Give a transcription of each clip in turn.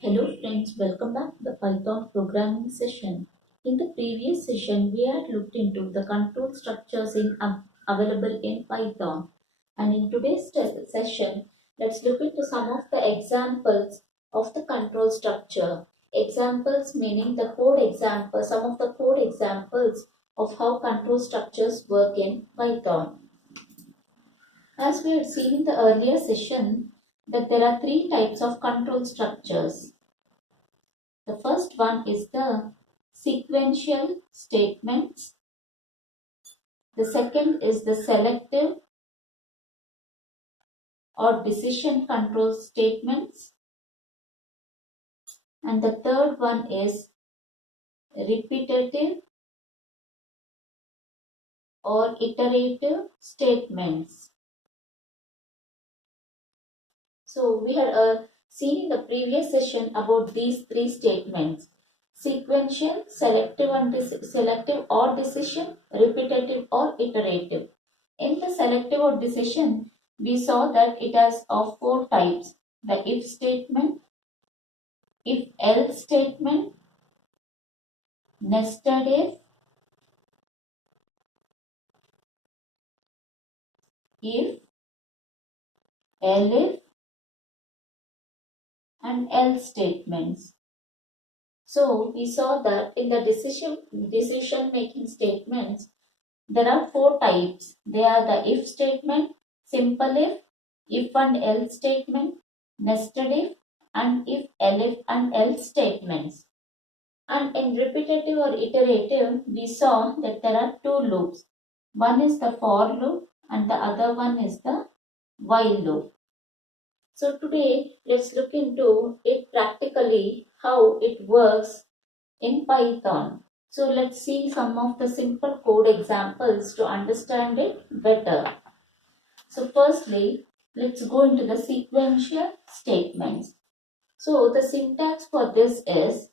Hello friends, welcome back to the Python programming session. In the previous session, we had looked into the control structures available in Python. And in today's session, let's look into some of the examples of the control structure. Examples meaning the code example, some of the code examples of how control structures work in Python. As we had seen in the earlier session, that there are three types of control structures. The first one is the sequential statements. The second is the selective or decision control statements. And the third one is repetitive or iterative statements. So we had seen in the previous session about these three statements: sequential, selective or decision, repetitive or iterative. In the selective or decision, we saw that it has of four types: the if statement, if else statement, nested if, elif, and else statements. So we saw that in the decision making statements, there are four types. They are the if statement, simple if and else statement, nested if, and if, elif, and else statements. And in repetitive or iterative, we saw that there are two loops. One is the for loop and the other one is the while loop. So today, let's look into it practically, how it works in Python. So let's see some of the simple code examples to understand it better. So firstly, let's go into the sequential statements. So the syntax for this is,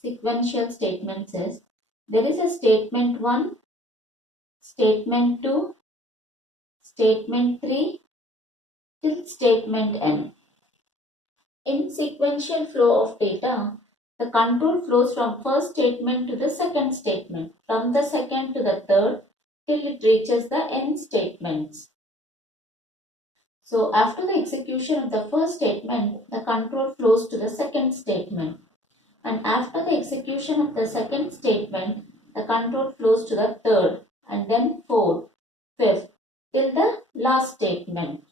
sequential statements is, there is a statement 1, statement 2, statement 3 till statement n. In sequential flow of data, the control flows from first statement to the second statement, from the second to the third, till it reaches the end statements. So after the execution of the first statement, the control flows to the second statement. And after the execution of the second statement, the control flows to the third, and then fourth, fifth, till the last statement.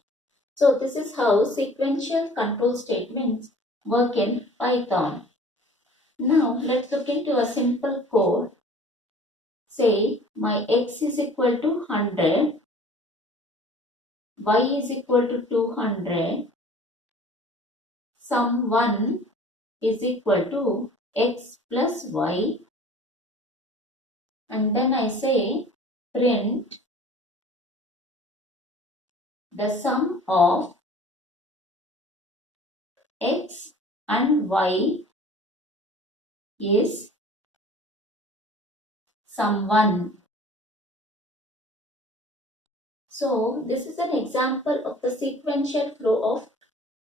So this is how sequential control statements work in Python. Now let's look into a simple code. Say my x is equal to 100, y is equal to 200, sum 1 is equal to x plus y, and then I say print the sum of x and y is sum 1. So this is an example of the sequential flow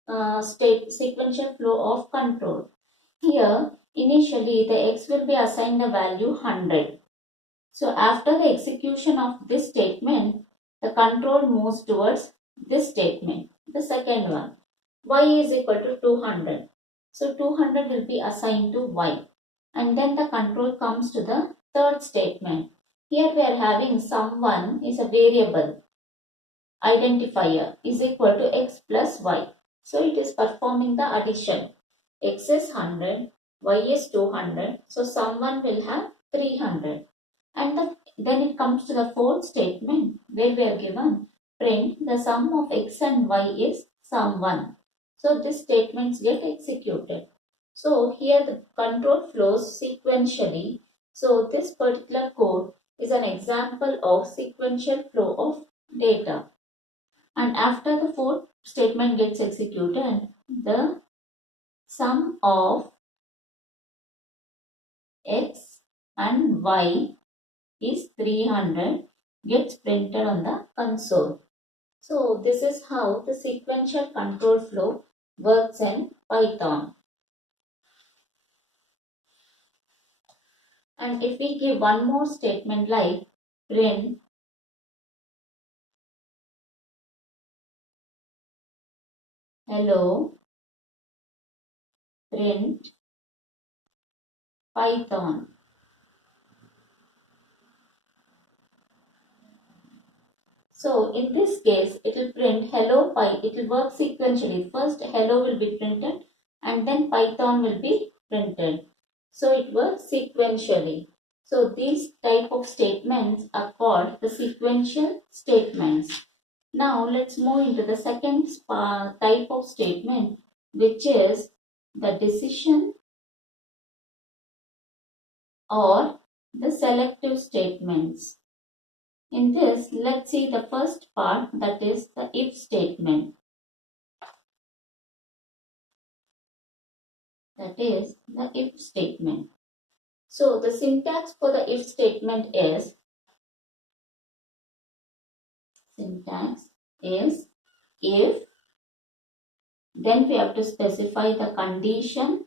of sequential flow of control. Here initially the x will be assigned the value 100. So after the execution of this statement, the control moves towards this statement, the second one. Y is equal to 200. So 200 will be assigned to y. And then the control comes to the third statement. Here we are having sum 1 is a variable identifier is equal to x plus y. So it is performing the addition. X is 100, y is 200. So sum 1 will have 300. And then it comes to the fourth statement where we are given print the sum of x and y is sum 1. So this statements get executed. So here the control flows sequentially. So this particular code is an example of sequential flow of data. And after the fourth statement gets executed, the sum of x and y is 300 gets printed on the console. So this is how the sequential control flow works in Python. And if we give one more statement like print hello, print Python. So in this case, it will print hello Py. It will work sequentially. First hello will be printed and then Python will be printed. So it works sequentially. So these type of statements are called the sequential statements. Now let's move into the second type of statement, which is the decision or the selective statements. In this, let's see the first part, that is the if statement. That is the if statement. So the syntax for the if statement is if, then we have to specify the condition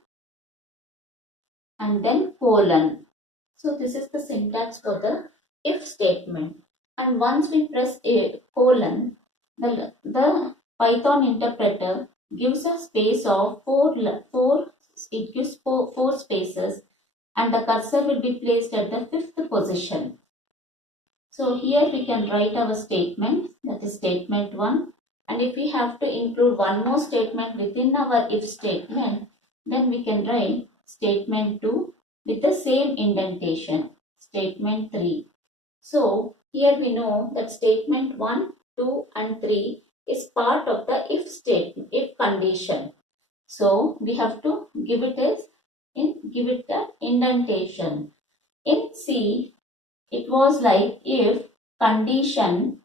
and then colon. So this is the syntax for the if statement. And once we press a colon, the Python interpreter gives a space of it gives four spaces, and the cursor will be placed at the fifth position. So here we can write our statement, that is statement 1. And if we have to include one more statement within our if statement, then we can write statement 2 with the same indentation, statement 3. So here we know that statement 1, 2 and 3 is part of the if condition. So we have to give it the indentation. In C, it was like if condition,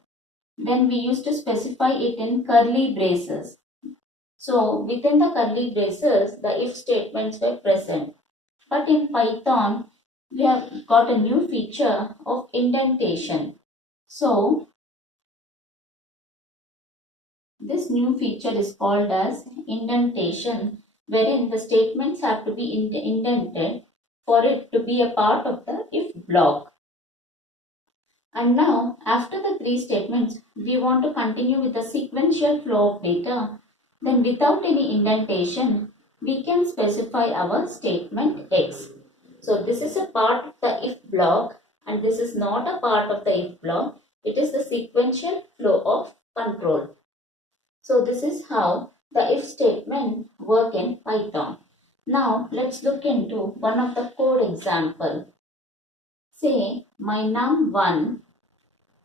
then we used to specify it in curly braces. So within the curly braces, the if statements were present. But in Python, we have got a new feature of indentation. So this new feature is called as indentation, wherein the statements have to be indented for it to be a part of the if block. And now, after the three statements, we want to continue with the sequential flow of data. Then without any indentation, we can specify our statement X. So this is a part of the if block and this is not a part of the if block. It is the sequential flow of control. So this is how the if statement work in Python. Now let's look into one of the code example. Say my num1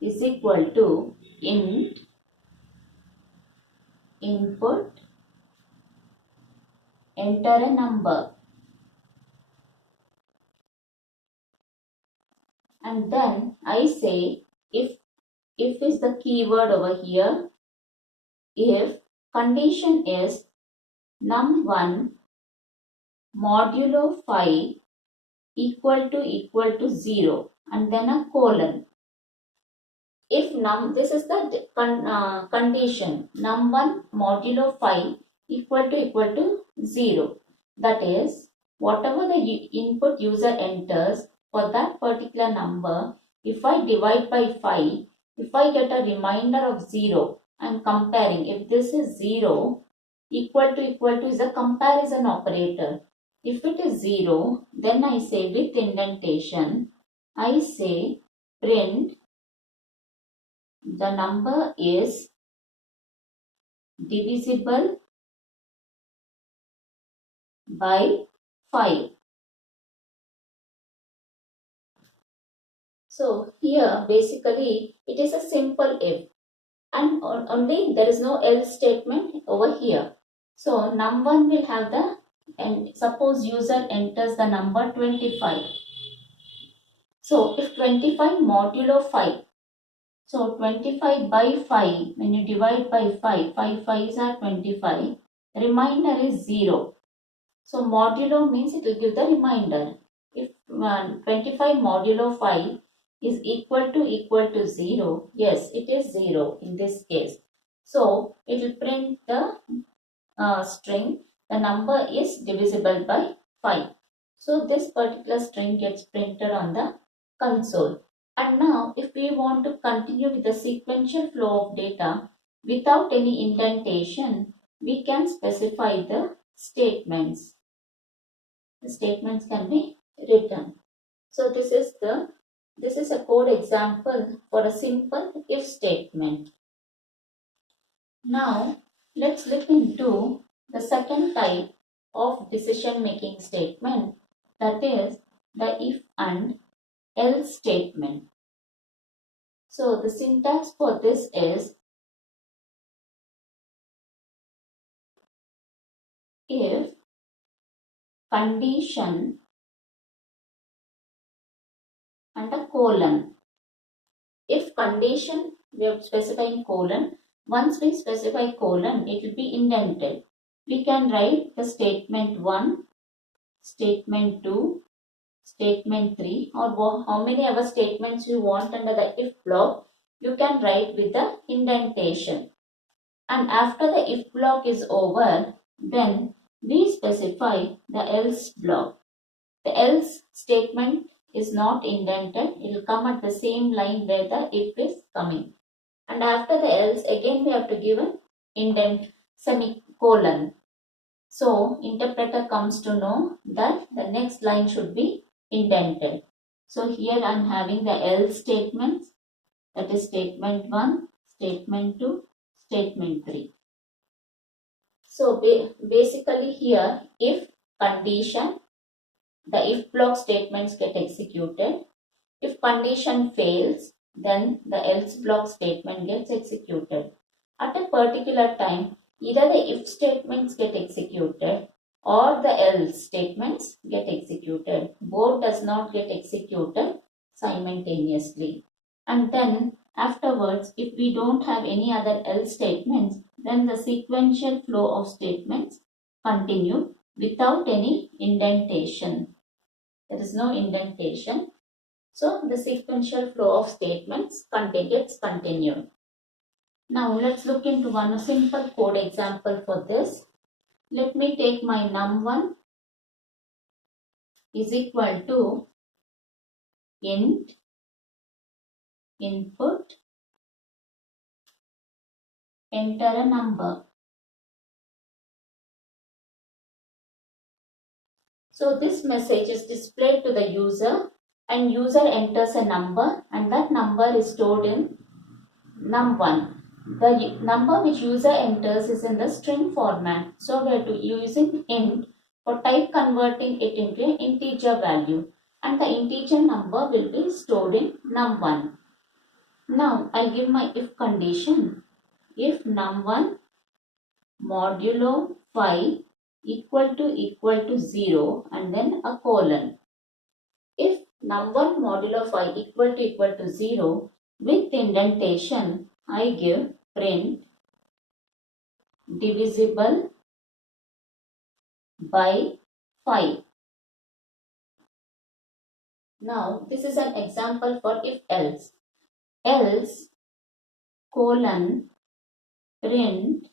is equal to int input, enter a number, and then I say if is the keyword over here, if condition is num1 modulo 5 equal to 0 and then a colon. If this is the condition num1 modulo 5 equal to 0. That is, whatever the input user enters for that particular number, if I divide by 5, if I get a remainder of 0, I am comparing. If this is 0, equal to is a comparison operator. If it is 0, then I say with indentation, I say print the number is divisible by 5. So here basically it is a simple if and only there is no else statement over here. So num1 will have the, and suppose user enters the number 25. So if 25 modulo 5, so 25 by 5, when you divide by 5, 5 5s are 25, remainder is 0. So modulo means it will give the remainder. If 25 modulo 5 is equal to 0, yes, it is 0 in this case. So it will print the string, the number is divisible by 5. So this particular string gets printed on the console. And now if we want to continue with the sequential flow of data without any indentation, we can specify the statements. The statements can be written. So this is a code example for a simple if statement. Now let's look into the second type of decision making statement, that is the if and else statement. So the syntax for this is if condition and a colon. If condition, we are specifying colon. Once we specify colon, it will be indented. We can write the statement 1, statement 2, statement 3, or how many other statements you want under the if block, you can write with the indentation. And after the if block is over, then we specify the else block. The else statement is not indented. It will come at the same line where the if is coming. And after the else, again we have to give an indent semicolon. So interpreter comes to know that the next line should be indented. So here I am having the else statements, that is statement 1, statement 2, statement 3. So basically here if condition, the if block statements get executed. If condition fails, then the else block statement gets executed. At a particular time, either the if statements get executed or the else statements get executed. Both does not get executed simultaneously. And then afterwards, if we don't have any other else statements, then the sequential flow of statements continue without any indentation. There is no indentation. So the sequential flow of statements gets continued. Now let's look into one simple code example for this. Let me take my num1 is equal to int input, enter a number. So this message is displayed to the user and user enters a number and that number is stored in num1. The number which user enters is in the string format. So we are using int for type converting it into an integer value and the integer number will be stored in num1. Now I'll give my if condition. If num1 modulo 5 equal to 0 and then a colon. If num1 modulo 5 equal to 0 with indentation, I give print divisible by 5. Now this is an example for if else. Else colon print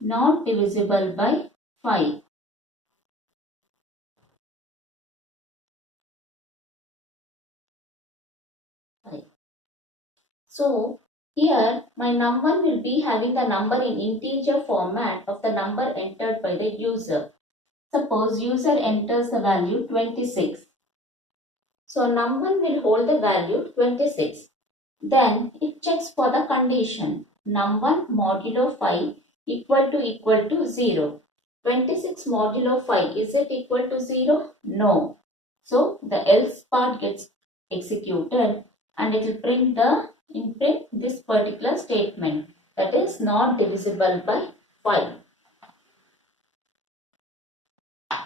not divisible by 5. So here my num1 will be having the number in integer format of the number entered by the user. Suppose user enters the value 26. So num1 will hold the value 26. Then it checks for the condition num1 modulo 5 equal to 0. 26 modulo 5, is it equal to 0? No. So the else part gets executed and it will print this particular statement, that is not divisible by 5.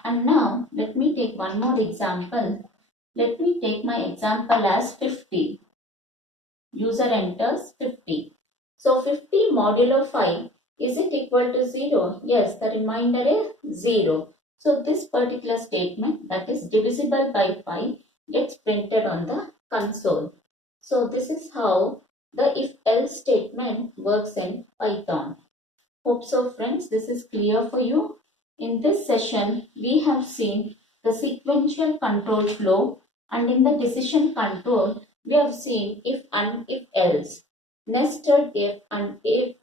And now let me take one more example. Let me take my example as 50. User enters 50. So 50 modulo 5, is it equal to 0? Yes, the remainder is 0. So this particular statement, that is divisible by 5, gets printed on the console. So this is how the if else statement works in Python. Hope so, friends, this is clear for you. In this session, we have seen the sequential control flow, and in the decision control, we have seen if and if else, nested if and if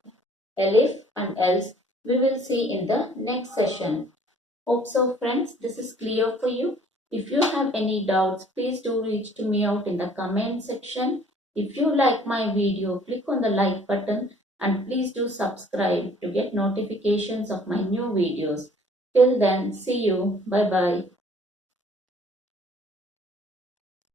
and else, we will see in the next session. Hope so, friends, this is clear for you. If you have any doubts, please do reach to me out in the comment section. If you like my video, click on the like button and please do subscribe to get notifications of my new videos. Till then, see you. Bye bye.